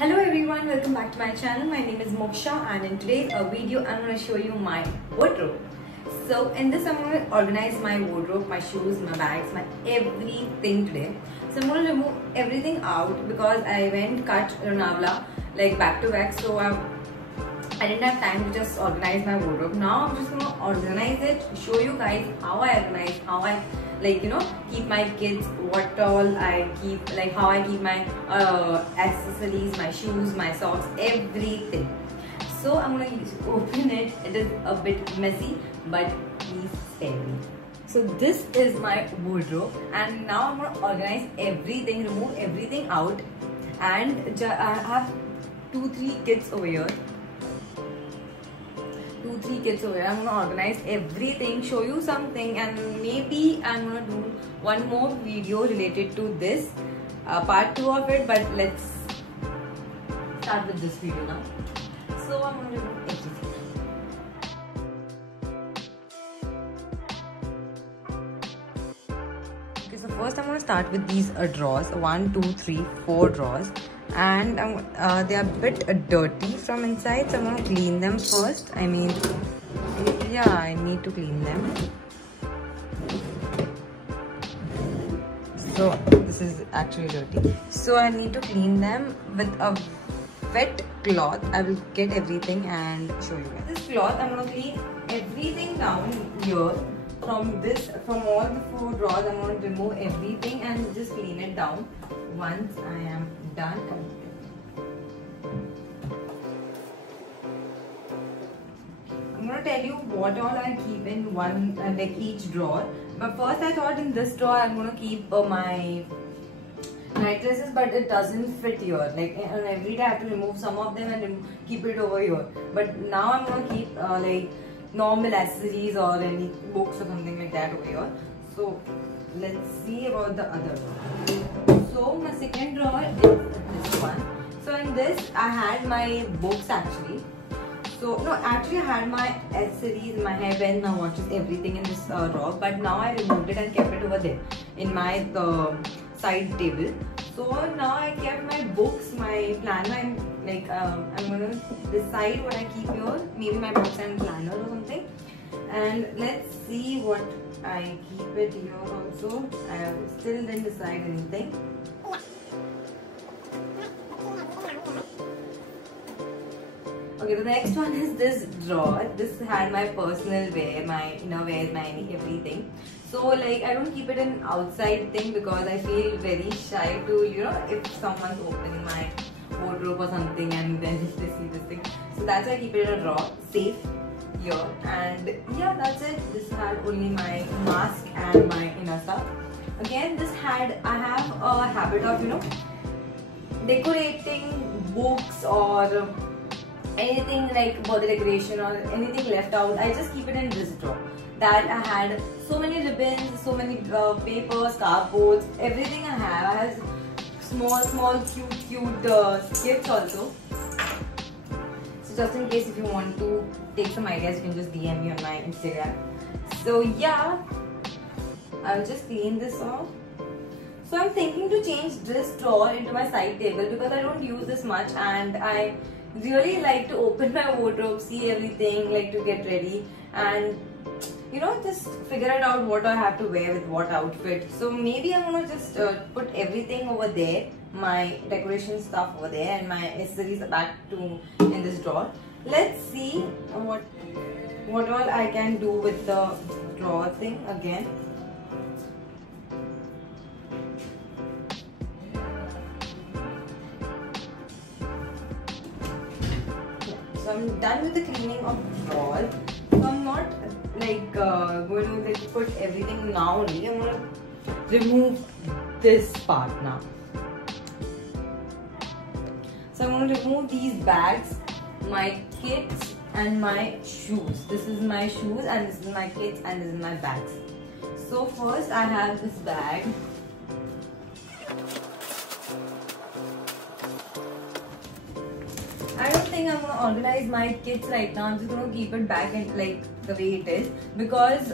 Hello everyone, welcome back to my channel. My name is Moksha and in today's video I'm going to show you my wardrobe. So in this I'm going to organize my wardrobe, my shoes, my bags, my everything today. So I'm going to remove everything out because I went cut Lonavala like back to back, so I didn't have time to just organize my wardrobe. Now I'm just going to organize it, show you guys how I organize, how I keep my kids, what all I keep, like how I keep my accessories, my shoes, my socks, everything. So I'm gonna open it. It is a bit messy, but please spare me. So this is my wardrobe, and now I'm gonna organize everything, remove everything out, and I have 2-3 kids over here. 2-3 kids over here. I'm gonna organize everything, show you something, and maybe I'm gonna do one more video related to this, part 2 of it. But let's start with this video now. So I'm gonna remove everything. Okay, so first I'm gonna start with these drawers. 1, 2, 3, 4 drawers. And they are a bit dirty from inside, so I'm gonna clean them first. I mean, yeah, I need to clean them. So this is actually dirty, so I need to clean them with a wet cloth. I will get everything and show you guys. This cloth, I'm gonna clean everything down here. From all the 4 drawers, I'm going to remove everything and just clean it down once I am done. I'm going to tell you what all I keep in one, like each drawer. But first I thought in this drawer I'm going to keep my night dresses, but it doesn't fit here. Like every day I have to remove some of them and keep it over here. But now I'm going to keep like normal accessories or any books or something like that over here. So let's see about the other drawer. So my second drawer is this one. So in this I had my books actually. So no, actually I had my accessories, my hairbands, my watches, everything in this drawer. But now I removed it and kept it over there in my side table. So now I kept my books, my planner, and I'm gonna decide what I keep here. Maybe my books and planner or something. And let's see what I keep it here also. I still didn't decide anything. Okay, the next one is this drawer. This had my personal wear, my inner wears, my everything. So like I don't keep it in outside thing because I feel very shy to, if someone's opening my wardrobe or something and then if they see this thing. So that's why I keep it in a drawer, safe here. And yeah, that's it. This had only my mask and my inner stuff. Again, I have a habit of, decorating books or anything like birthday decoration or anything left out. I just keep it in this drawer. That I had so many ribbons, so many papers, cardboards, everything I have. I have small, cute gifts also. So just in case if you want to take some ideas, you can just DM me on my Instagram. So yeah, I'll just clean this off. So I'm thinking to change this drawer into my side table because I don't use this much and I really like to open my wardrobe, see everything, like to get ready and just figure it out what I have to wear with what outfit. So maybe I'm gonna just put everything over there, my decoration stuff over there and my accessories back in this drawer. Let's see what all I can do with the drawer thing again. So I'm done with the cleaning of the drawers. So I'm not going to put everything now only. I'm going to remove this part now. So I'm going to remove these bags, my kids and my shoes. This is my shoes and this is my kids and this is my bags. So first I have this bag. I don't think I'm gonna organize my kids right now. I'm just gonna keep it back in like the way it is because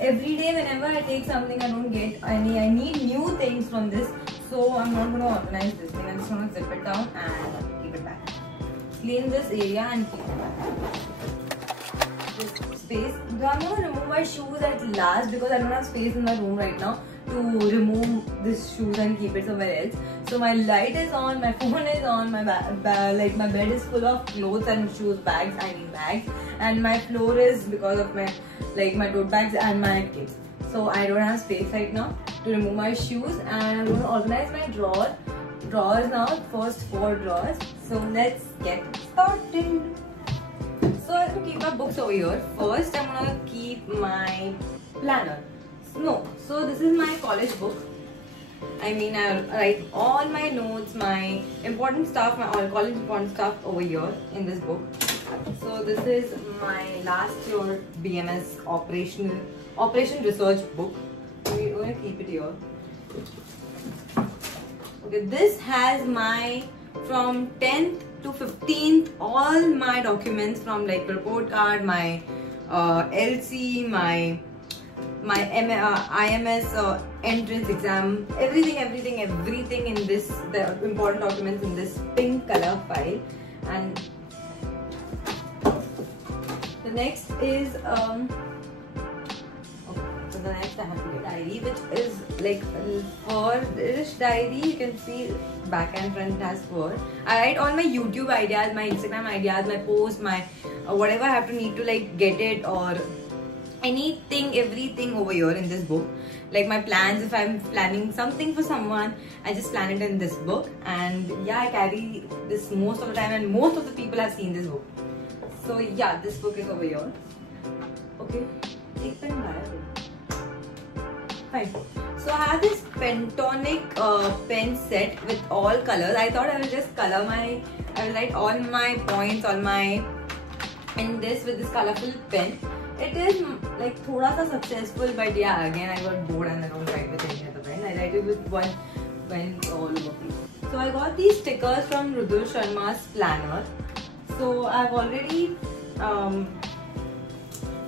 every day whenever I take something I don't get any. I need new things from this. So I'm not going to organize this thing. I'm just going to zip it down and clean this area and this space. So I'm gonna remove my shoes at last because I don't have space in my room right now to remove this shoes and keep it somewhere else. So my light is on, my phone is on, my like my bed is full of clothes and shoes, bags, I mean bags, and my floor is because of my my tote bags and my kids. So I don't have space right now to remove my shoes, and I'm going to organize my drawers now. First 4 drawers. So let's get started. So I have to keep my books over here. First I'm going to keep my planner. So this is my college book. I mean, I write all my notes, my important stuff, my all college important stuff over here in this book. So this is my last year BMS operation research book. We're going to keep it here. Okay, this has my from 10th to 15th all my documents from like report card, my LC, my IMS entrance exam, everything in this, the important documents in this pink color file. And the next is so the next I have to get diary, which is like for this diary you can see back and front has fur. I write all my YouTube ideas, my Instagram ideas, my posts, my whatever I have to need to like get it or anything, everything over here in this book. Like my plans, if I'm planning something for someone, I just plan it in this book. And yeah, I carry this most of the time, and most of the people have seen this book. So yeah, this book is over here. Okay, take pen fine. So I have this Pentonic pen set with all colors. I thought I will just I will write all my points, all my in this with this colorful pen. It is like thoda sa successful, but yeah, again I got bored and I don't write with any other pen. I write it with one pen all over place. So I got these stickers from Rudul Sharma's planner. So I've already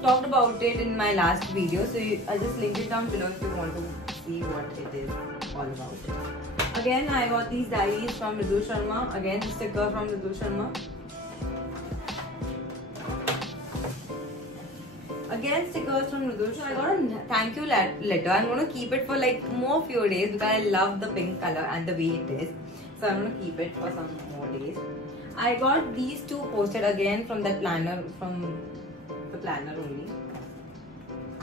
talked about it in my last video. So I'll just link it down below if you want to see what it is all about. Again, I got these diaries from Rudul Sharma. Again, the sticker from Rudul Sharma. Again, stickers from Rudul. So I got a thank you letter. I'm going to keep it for like more few days because I love the pink color and the way it is. So I'm going to keep it for some more days. I got these two posted again from the planner, only.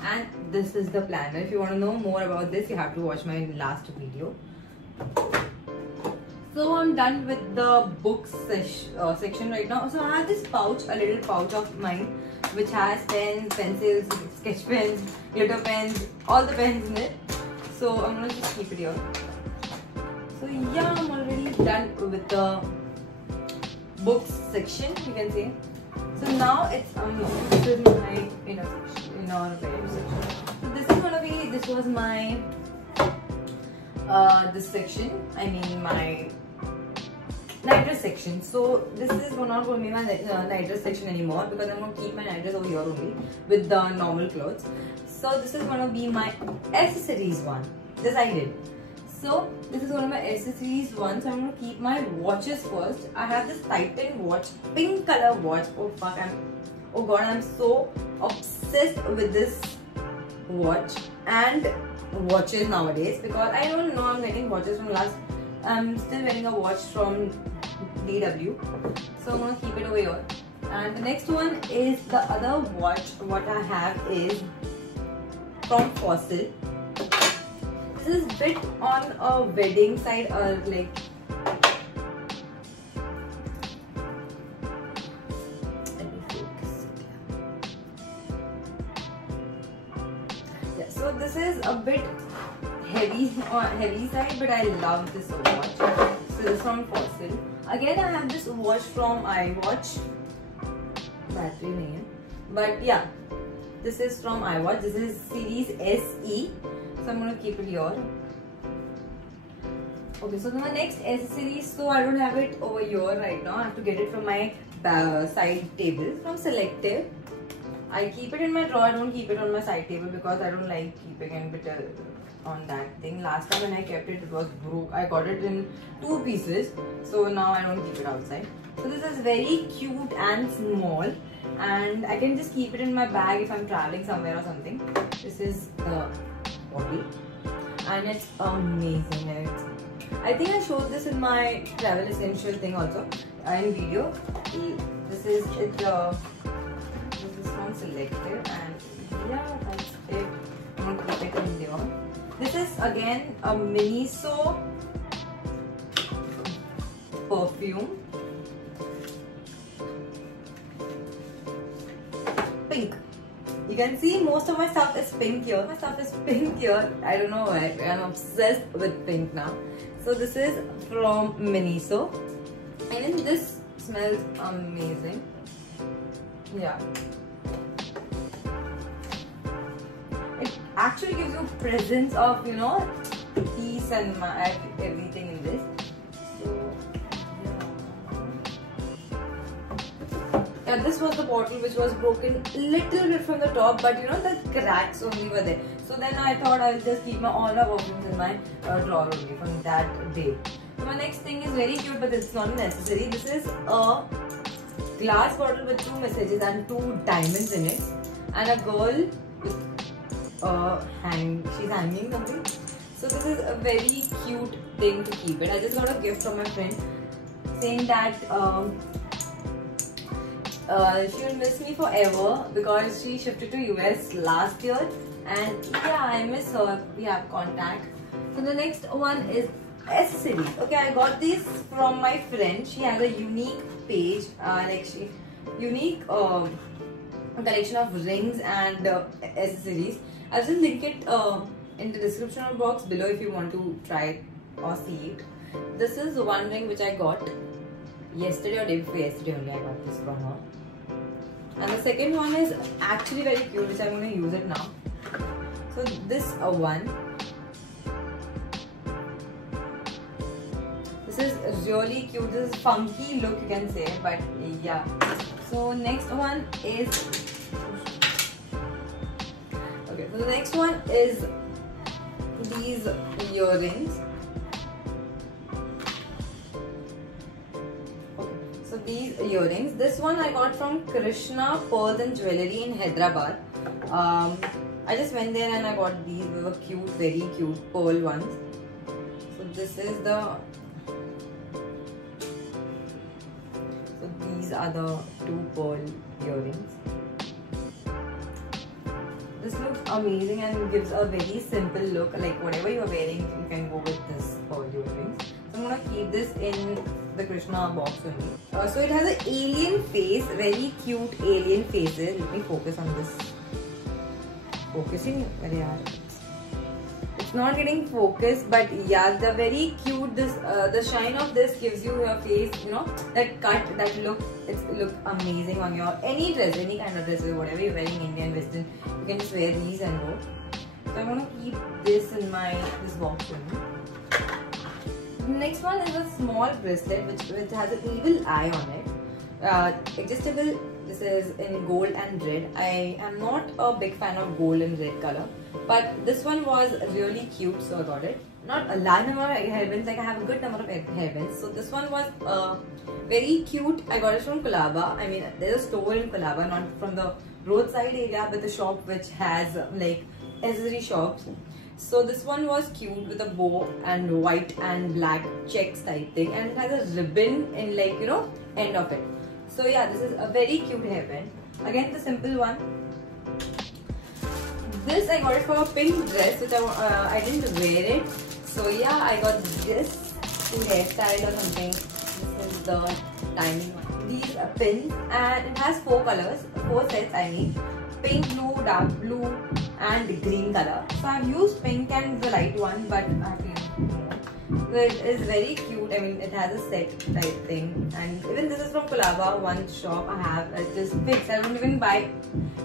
And this is the planner. If you want to know more about this, you have to watch my last video. So I'm done with the books section right now. So I have this pouch, a little pouch of mine, which has pens, pencils, sketch pens, glitter pens, all the pens in it. So I'm gonna just keep it here. So yeah, I'm already done with the books section, you can see. So now it's this is my inner section. So this is gonna be, this was my this section, I mean my night section. So this is not going to be my night section anymore because I'm going to keep my night over here only with the normal clothes. So this is going to be my accessories one. Decided. So this is going to be my accessories one. So I'm going to keep my watches first. I have this Titan watch, pink color watch. Oh fuck! Oh god! I'm so obsessed with this watch and watches nowadays because I don't know. I'm getting watches from last. I'm still wearing a watch from DW, so I'm gonna keep it over here. And the next one is the other watch. What I have is from Fossil. This is bit on a wedding side, or like let me focus. Yeah, so this is a bit heavy side, but I love this watch. So this is from Fossil. Again, I have this watch from iWatch. Battery name, but yeah, this is from iWatch. This is series SE. So I'm gonna keep it here. Okay, so my next accessories. So I don't have it over here right now. I have to get it from my side table from Selective. I keep it in my drawer. I don't keep it on my side table because I don't like keeping it on that thing. Last time when I kept it, it was broke. I got it in 2 pieces, so now I don't keep it outside. So this is very cute and small, and I can just keep it in my bag if I'm traveling somewhere or something. This is the bottle, and it's amazing. I think I showed this in my travel essential thing also in video. This is it. This is from Selective, and yeah, that's it. I'm gonna keep it in there. This is again a Miniso perfume. Pink. You can see most of my stuff is pink here. My stuff is pink here. I don't know why. I'm obsessed with pink now. So this is from Miniso, and this smells amazing. Yeah. It actually gives you presence of, you know, peace and everything in this. Yeah, this was the bottle which was broken a little bit from the top, but you know, the cracks only were there. So then I thought I'll just keep all my perfumes in my drawer only from that day. So my next thing is very cute, but it's not necessary. This is a glass bottle with 2 messages and 2 diamonds in it, and a girl with she's hanging something. So this is a very cute thing to keep it. I just got a gift from my friend saying that she will miss me forever because she shifted to US last year, and yeah, I miss her. We have contact. So the next one is accessories. Okay, I got these from my friend. She has a unique page, unique collection of rings and accessories. I'll just link it in the description box below if you want to try it or see it. This is one ring which I got yesterday or day before yesterday only. I got this from her. And the second one is actually very cute, which I'm going to use it now. So this one. This is really cute. This is funky look, you can say, but yeah. So next one is okay. So the next one is these earrings. These earrings. This one I got from Krishna Pearls and Jewelry in Hyderabad. I just went there and I got these. They were cute, very cute pearl ones. So this is the. So these are the 2 pearl earrings. This looks amazing and gives a very simple look. Like whatever you are wearing, you can go with this pearl earrings. So I'm gonna keep this in the Krishna box only. So it has an alien face, very cute alien faces. Let me focus on this. Focusing, it's not getting focused, but yeah, the very cute. This the shine of this gives you your face, you know, that cut, that look. It looks amazing on your any dress, any kind of dress, whatever you're wearing, Indian, Western. You can just wear these and go. So I'm gonna keep this in this box only. Next one is a small bracelet which has an evil eye on it. Adjustable. This is in gold and red. I am not a big fan of gold and red color, but this one was really cute, so I got it. Not a large number of hairbands, like I have a good number of hairbands. So this one was very cute. I got it from Colaba. I mean, there's a store in Colaba, not from the roadside area, but the shop which has like accessory shops. So this one was cute with a bow and white and black checks type thing, and it has a ribbon in, like, you know, end of it. So yeah, this is a very cute hairband. Again, the simple one. This I got it for a pink dress, which I didn't wear it. So yeah, I got this to hairstyle or something. This is the diamond one. These are pins, and it has 4 colors, 4 sets I mean. Pink, blue, dark blue and green color. So I've used pink and the light one, but I feel so it is very cute. I mean, it has a set type thing, and even this is from Colaba, one shop I have. It is fixed. I don't even buy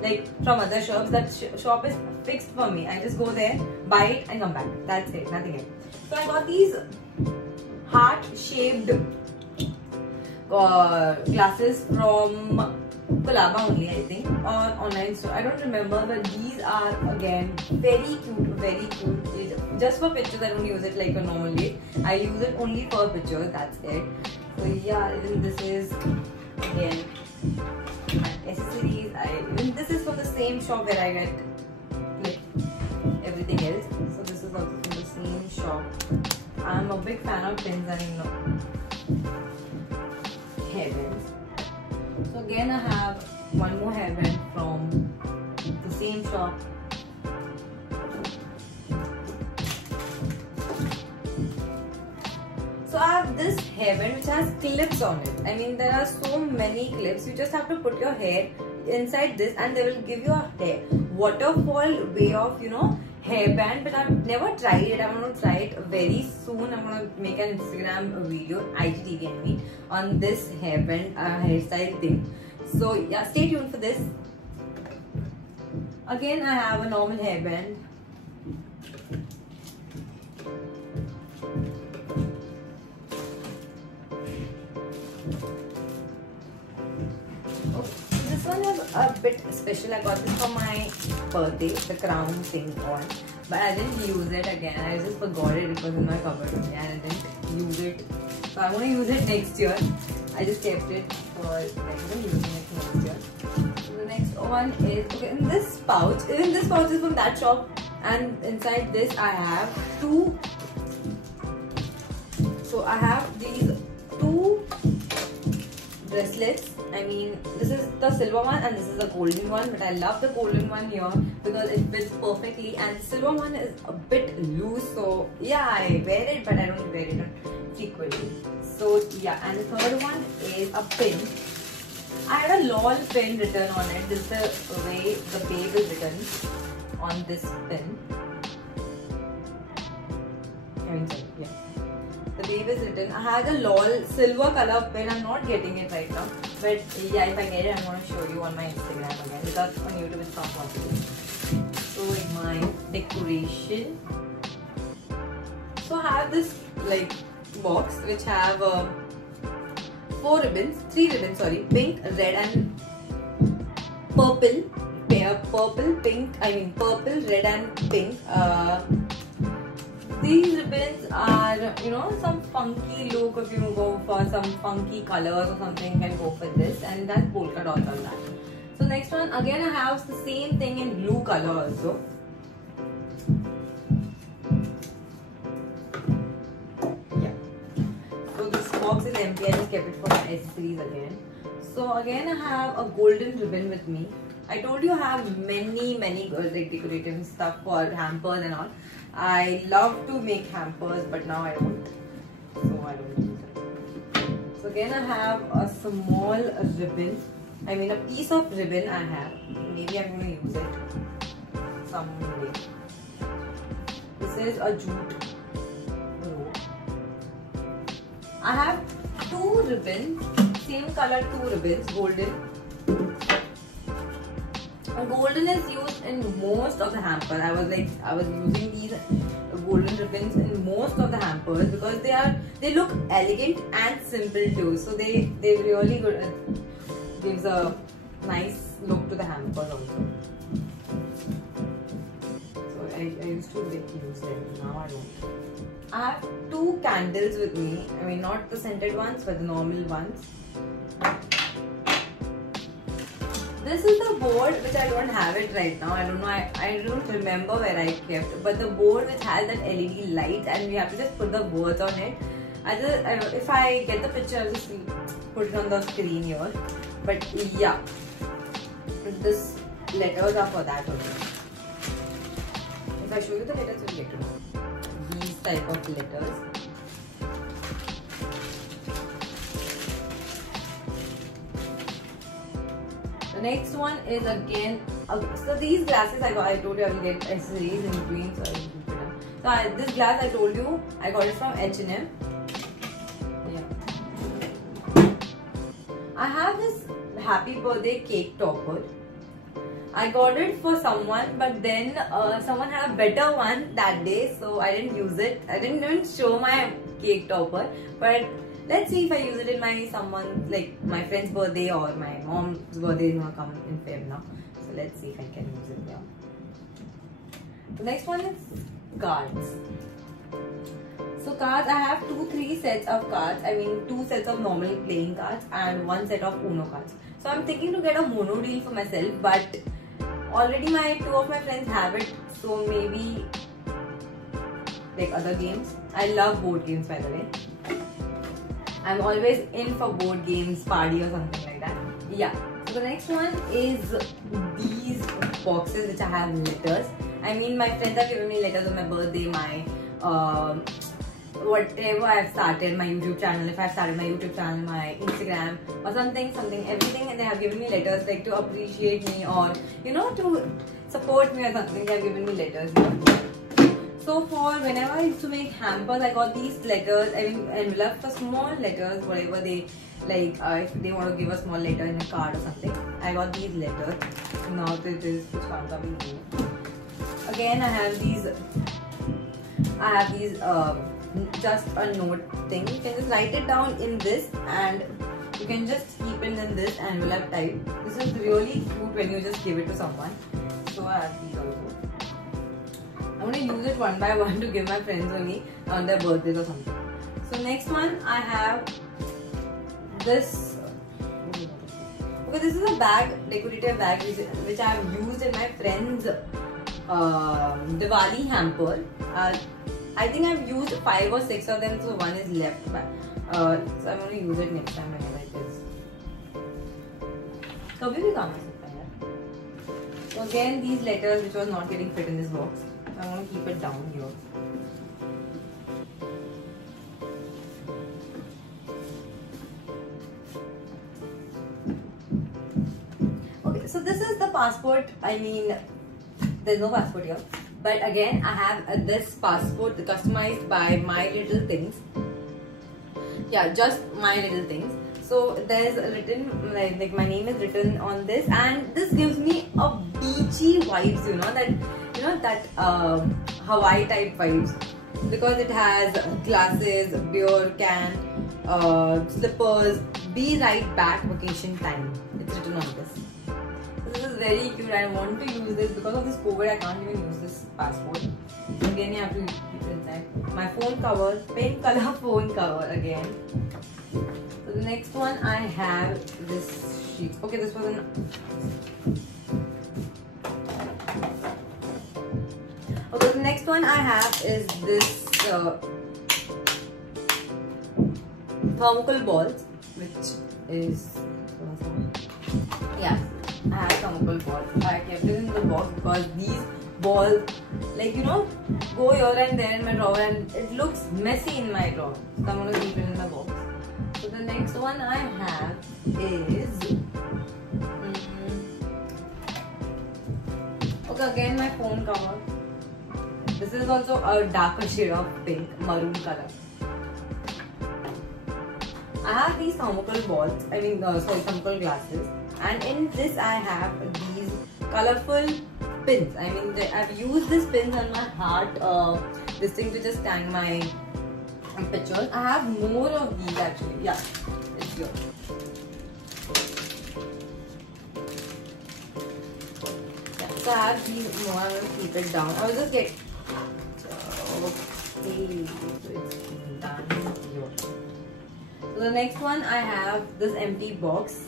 like from other shops. That shop is fixed for me. I just go there, buy it and come back. That's it, nothing else. So I got these heart shaped glasses from Colaba only, I think, or online store. I don't remember, but these are again very cute, very cute. just for pictures. I don't use it like a normal way. I use it only for pictures. That's it. So yeah, even this is again my accessories. Even this is from the same shop where I get like everything else. So this is also from the same shop. I'm a big fan of pins and hairbands. So again, I have one more hairband from the same shop. So I have this hairband which has clips on it. I mean, there are so many clips. You just have to put your hair inside this and they will give you a hair waterfall way of, hairband. But I've never tried it. I'm going to try it very soon. I'm going to make an Instagram video, IGTV, on this hairband hairstyle thing. So yeah, stay tuned for this. Again, I have a normal hairband. This one is a bit special. I got this for my birthday, the crown thing on, but I didn't use it again. I just forgot it. It was in my cupboard and I didn't use it. So I'm going to use it next year. I just kept it for using it next year. So the next one is in this pouch. Even this pouch is from that shop, and inside this I have two. So I have these two bracelets. I mean, this is the silver one and this is the golden one, but I love the golden one here because it fits perfectly, and the silver one is a bit loose, so yeah, I wear it, but I don't wear it frequently. So yeah, and the third one is a pin. I had a LOL pin written on it. This is the way the babe is written on this pin. Yeah. The babe is written. I had a LOL silver color pin. I'm not getting it right now, but yeah, if I get it, I'm going to show you on my Instagram again, because on YouTube it's not possible. So in my decoration, so I have this like box which have 3 ribbons, pink, red and purple. Purple, red and pink. These ribbons are, some funky look. If you go for some funky colors or something, you can go for this, and that's polka dots on that. So next one, again I have the same thing in blue color also. Yeah. So this box is empty. I just kept it for my accessories again. So again I have a golden ribbon with me. I told you I have many like decorative stuff for hampers and all. I love to make hampers, but now I don't. So I don't use it. So again I have a small ribbon. I mean a piece of ribbon I have. Maybe I'm going to use it someday. This is a jute rope. I have 2 ribbons, same color 2 ribbons, golden. Golden is used in most of the hampers. I was using these golden ribbons in most of the hampers because they look elegant and simple too. So they really good. Gives a nice look to the hampers also. So I used to use them. Now I don't. I have 2 candles with me. I mean, not the scented ones, but the normal ones. This is the board which I don't have it right now. I don't know. I don't remember where I kept. But the board which has that LED light, and we have to just put the words on it. If I get the picture, I'll just put it on the screen here. But yeah, this letters are for that only. If I show you the letters, you'll get to know these type of letters. The next one is again, so these glasses I told you I will get accessories in between, so I will keep it up. So this glass I told you, I got it from H&M. Yeah. I have this happy birthday cake topper. I got it for someone, but then someone had a better one that day, so I didn't use it. I didn't even show my cake topper, but let's see if I use it in my my friend's birthday or my mom's birthday is gonna come in Feb now. So let's see if I can use it now. The next one is cards. So cards, I have 3 sets of cards. I mean 2 sets of normal playing cards and 1 set of Uno cards. So I'm thinking to get a mono deal for myself, but already 2 of my friends have it. So maybe like other games. I love board games, by the way. I'm always in for board games, party or something like that. Yeah. So the next one is these boxes which I have letters. I mean my friends have given me letters on my birthday, my whatever I've started, my YouTube channel, if I've started my YouTube channel, my Instagram or something, everything, and they have given me letters like to appreciate me or to support me or something. They have given me letters. So for whenever I used to make hampers, I got these letters. I mean envelopes for small letters, whatever they like. If they want to give a small letter in a card or something, I got these letters. Now this is which cards are we doing? Again, I have these. Just a note thing. You can just write it down in this, and you can just keep it in this envelope type. This is really cute when you just give it to someone. So I have these also. I'm gonna use it one by one to give my friends only on their birthdays or something. So next one I have this. Okay, this is a bag, decorative bag which I have used in my friend's Diwali hamper. I think I've used 5 or 6 of them, so one is left. So I'm going to use it next time whenever it is. So again, these letters which was not getting fit in this box, I'm going to keep it down here. Okay, so this is the passport. I mean, there's no passport here. But again, I have this passport customized by My Little Things. Yeah, just My Little Things. So there's written like my name is written on this, and this gives me a beachy vibes. That Hawaii type vibes, because it has glasses, beer can, slippers. Be right back, vacation time. It's written on this. This is very cute. I want to use this because of this COVID. I can't even use this passport. Again, you have to keep it inside. My phone cover, pink color phone cover again. So the next one I have this sheet. Okay, this was an. Okay, the next one I have is this thermocol balls, which is yeah. I have thermocol balls. I kept it in the box because these balls, go here and there in my drawer, and it looks messy in my drawer. So I'm gonna keep it in the box. So the next one I have is okay, again my phone cover. This is also a darker shade of pink, maroon color. I have these thermocol balls. Thermocol glasses. And in this I have these colorful pins. I mean, I've used these pins on my heart, this thing to just hang my pictures. I have more of these actually. Yeah, it's here. Yeah, so I have these more. I'm going to keep it down. I will just get. Okay, so it's done here. So the next one I have this empty box,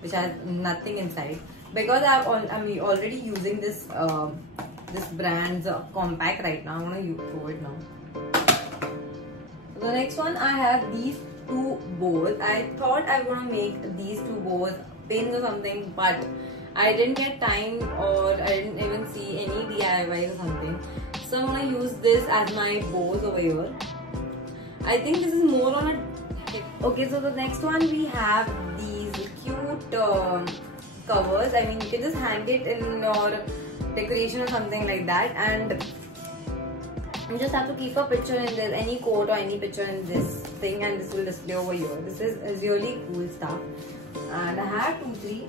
which has nothing inside, because I'm already using this this brand's compact right now. I'm gonna throw it now. So the next one I have these 2 bows. I thought I was gonna make these 2 bows pins or something, but I didn't get time, or I didn't even see any DIYs or something. So I'm gonna use this as my bows over here. I think this is more on a. Okay, so the next one we have these cute covers. I mean, you can just hang it in your decoration or something like that, and you just have to keep a picture in this, any quote or any picture in this thing, and this will display over here. This is really cool stuff, and I have 2, 3.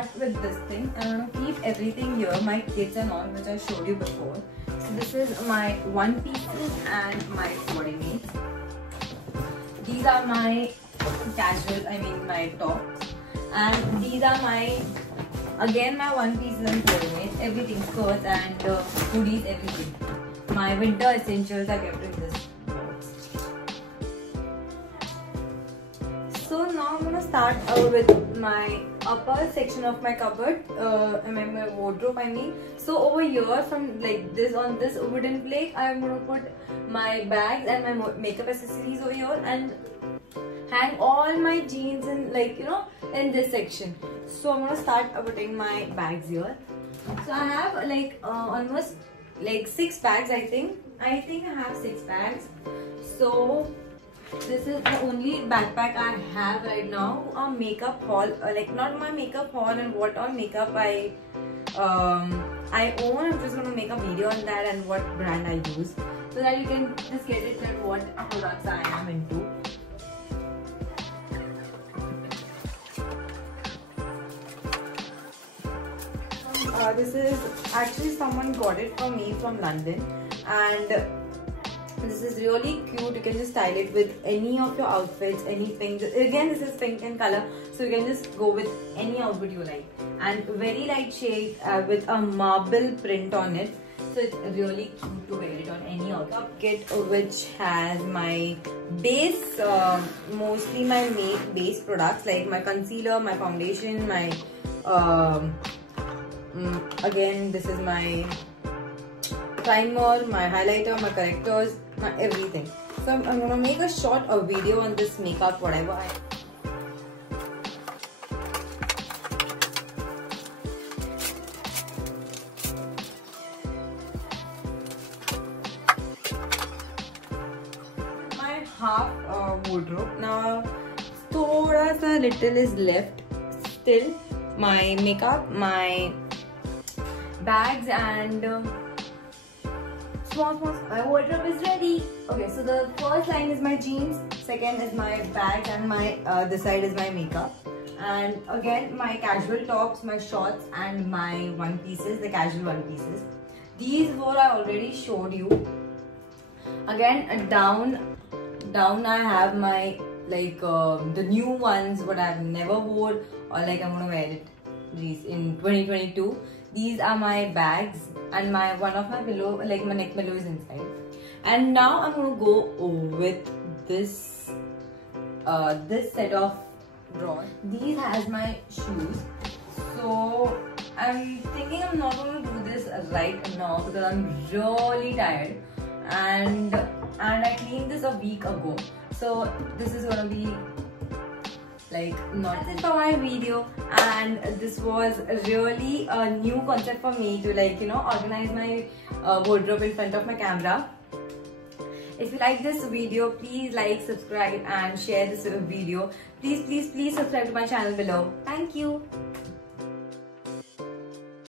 start with this thing. I'm gonna keep everything here, my kits and all, which I showed you before. So this is my one pieces and my coordinates. These are my casual, I mean my tops, and these are my, again my one pieces and coordinates, everything, skirts and hoodies, everything. My winter essentials are kept in this box. So now I'm gonna start with my upper section of my cupboard, my wardrobe I mean. So over here, from like this, on this wooden plate, I'm gonna put my bags and my makeup accessories over here, and hang all my jeans in, like, you know, in this section. So I'm gonna start putting my bags here. So I have like almost like 6 bags. I think I have 6 bags. So this is the only backpack I have right now. A makeup haul, like not my makeup haul and what all makeup I own. I'm just gonna make a video on that and what brand I use, so that you can just get it that what products I am into. This is actually someone got it for me from London, and this is really cute. You can just style it with any of your outfits, anything. Again, this is pink in color, so you can just go with any outfit you like. And very light shade with a marble print on it, so it's really cute to wear it on any outfit. Kit which has my base, mostly my base products like my concealer, my foundation, my again this is my primer, my highlighter, my correctors, my everything. So I'm gonna make a short video on this makeup, whatever my half wardrobe. Now thoda sa little is left still. My makeup, my bags, and small. My wardrobe is ready. Okay, so the first line is my jeans, second is my bags, and my this side is my makeup, and again my casual tops, my shorts, and my one pieces, the casual one pieces. These four I already showed you. Again down I have my like the new ones what I've never wore, or like I'm gonna wear it these in 2022. These are my bags, and my one of my pillow, like my neck pillow, is inside. And now I'm gonna go with this this set of drawers. These has my shoes. So I'm thinking I'm not gonna do this right now because I'm really tired, and I cleaned this a week ago. So this is gonna be like not it for my video, and this was really a new concept for me to, like, you know, organize my wardrobe in front of my camera. If you like this video, please like, subscribe and share this video. Please subscribe to my channel below. Thank you.